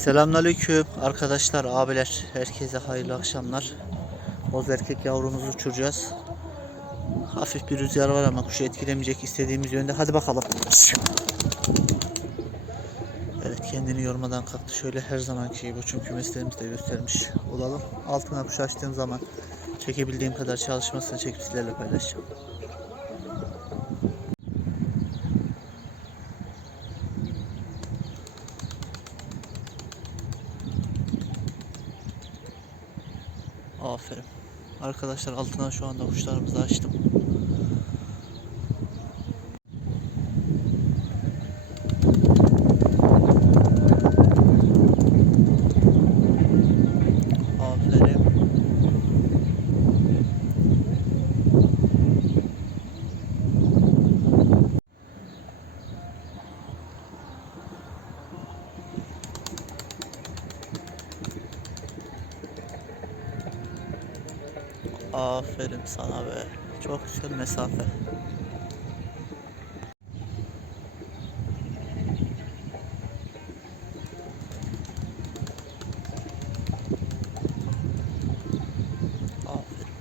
Selamünaleyküm arkadaşlar, abiler. Herkese hayırlı akşamlar. Boz erkek yavrumuzu uçuracağız. Hafif bir rüzgar var ama kuşu etkilemeyecek istediğimiz yönde. Hadi bakalım. Evet kendini yormadan kalktı. Şöyle her zamanki gibi uçum kümeslerimizde göstermiş olalım. Altına kuş açtığım zaman çekebildiğim kadar çalışmasını çekip sizlerle paylaşacağım. Aferin. Arkadaşlar altına şu anda kuşlarımızı açtım. Aferin. Aferin sana be. Çok güzel mesafe. Aferin.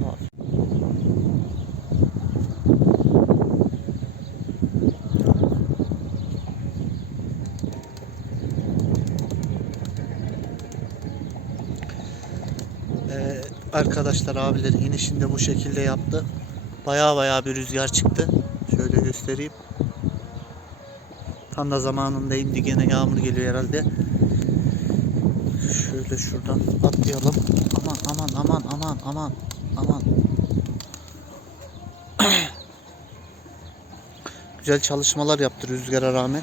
Aferin. Ee, arkadaşlar abiler inişinde bu şekilde yaptı. Baya baya bir rüzgar çıktı. Şöyle göstereyim. Tam da zamanında indi gene yağmur geliyor herhalde. Şöyle şuradan atlayalım. Aman aman aman aman aman aman. Güzel çalışmalar yaptı rüzgara rağmen.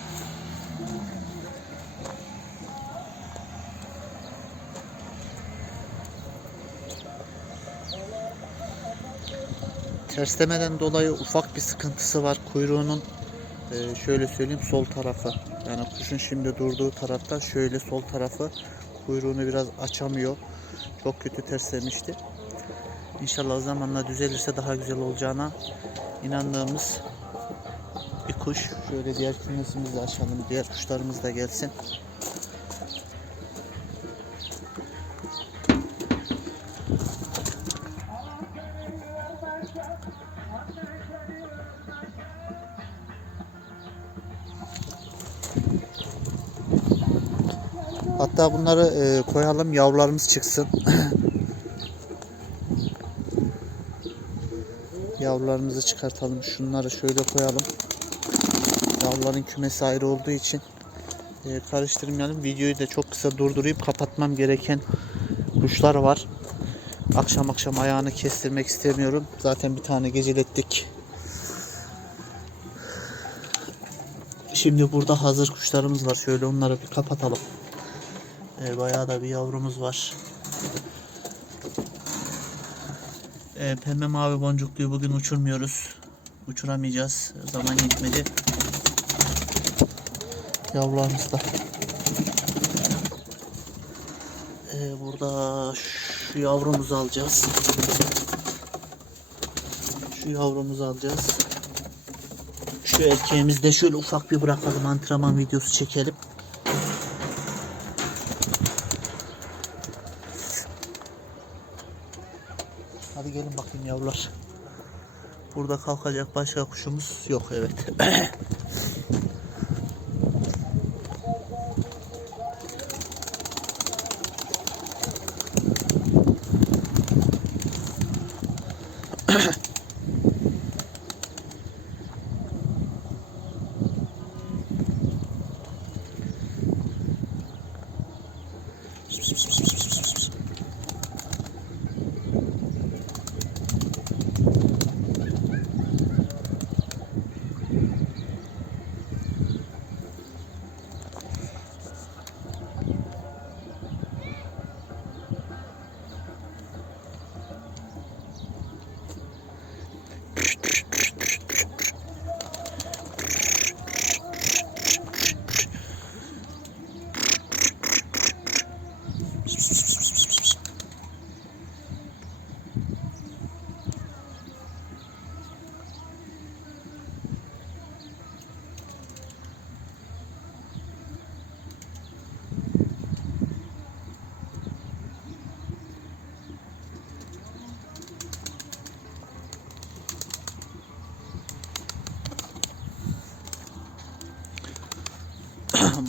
Terslemeden dolayı ufak bir sıkıntısı var. Kuyruğunun e, şöyle söyleyeyim sol tarafı. Yani kuşun şimdi durduğu tarafta şöyle sol tarafı kuyruğunu biraz açamıyor. Çok kötü terslemişti. İnşallah zamanla düzelirse daha güzel olacağına inandığımız bir kuş. Şöyle diğer kümesimizi açalım. Diğer kuşlarımız da gelsin. Hatta bunları e, koyalım yavrularımız çıksın. Yavrularımızı çıkartalım. Şunları şöyle koyalım. Yavruların kümesi ayrı olduğu için e, karıştırmayalım. Videoyu da çok kısa durdurup kapatmam gereken kuşlar var. Akşam akşam ayağını kestirmek istemiyorum. Zaten bir tane gecelettik. Şimdi burada hazır kuşlarımız var. Şöyle onları bir kapatalım. E, bayağı da bir yavrumuz var. E, pembe mavi boncukluyu bugün uçurmuyoruz. Uçuramayacağız. Zaman yetmedi. Yavrularımız da. E, burada şu yavrumuzu alacağız. Şu yavrumuzu alacağız. Şu erkeğimizi de şöyle ufak bir bırakalım. Antrenman videosu çekelim. Hadi gelin bakayım yavrular. Burada kalkacak başka kuşumuz yok evet.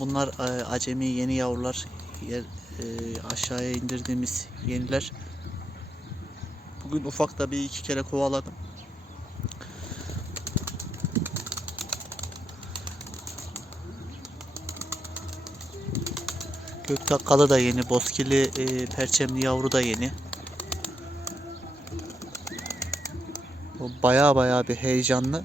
Bunlar e, acemi yeni yavrular. Yer, aşağıya indirdiğimiz yeniler. Bugün ufakta bir iki kere kovaladım. Göktakkalı da yeni, bozkirli e, perçemli yavru da yeni. Baya baya bir heyecanlı.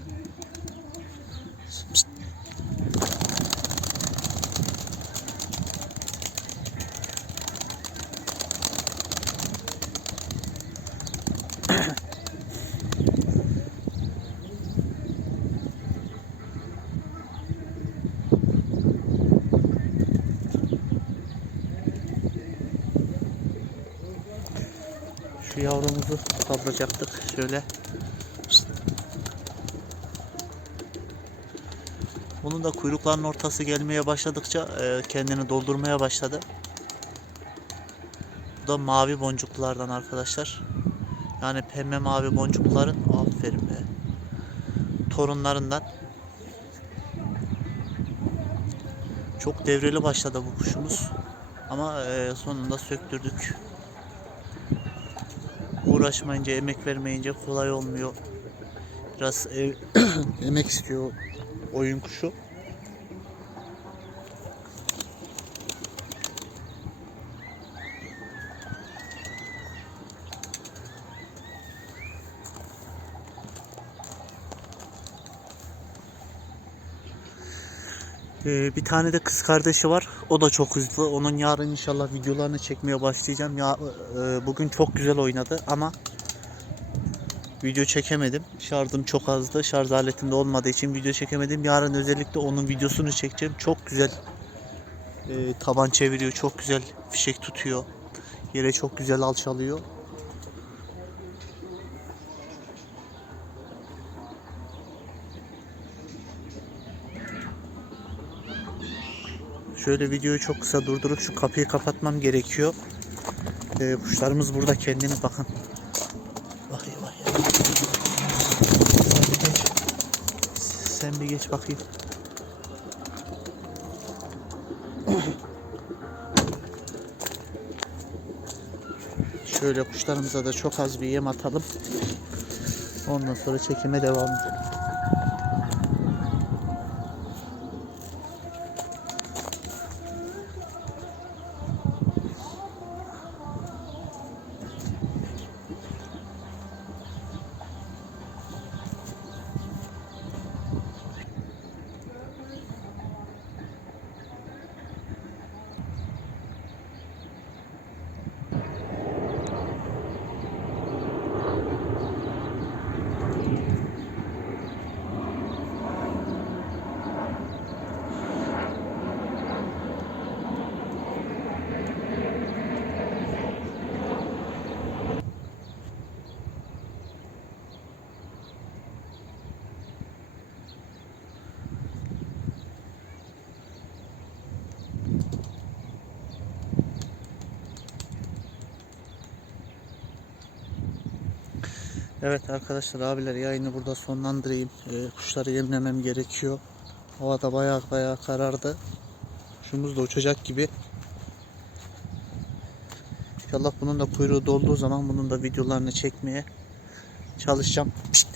Şu yavrumuzu kaldıracaktık şöyle. Bunun da kuyrukların ortası gelmeye başladıkça e, kendini doldurmaya başladı. Bu da mavi boncuklulardan arkadaşlar. Yani pembe mavi boncukların aferin be. Torunlarından. Çok devreli başladı bu kuşumuz. Ama e, sonunda söktürdük uğraşmayınca, emek vermeyince kolay olmuyor. Biraz ev, emek istiyor oyun kuşu. Ee, bir tane de kız kardeşi var. O da çok hızlı. Onun yarın inşallah videolarını çekmeye başlayacağım. Ya e, bugün çok güzel oynadı ama video çekemedim. Şarjım çok azdı. Şarj aletinde olmadığı için video çekemedim. Yarın özellikle onun videosunu çekeceğim. Çok güzel e, taban çeviriyor. Çok güzel fişek tutuyor. Yere çok güzel alçalıyor. Şöyle videoyu çok kısa durdurup şu kapıyı kapatmam gerekiyor. Ee, kuşlarımız burada kendini bakın. Vay vay. Sen bir geç. Bakayım. Şöyle kuşlarımıza da çok az bir yem atalım. Ondan sonra çekime devam edelim. Evet arkadaşlar abiler yayını burada sonlandırayım. Ee, kuşları yemlemem gerekiyor. Hava da bayağı bayağı karardı. Kuşumuz da uçacak gibi. İnşallah bunun da kuyruğu dolduğu zaman bunun da videolarını çekmeye çalışacağım. Pişt.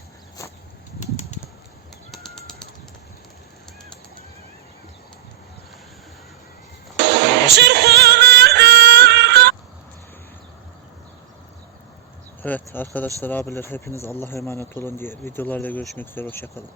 Evet arkadaşlar abiler hepiniz Allah'a emanet olun diye videolarda görüşmek üzere hoşçakalın.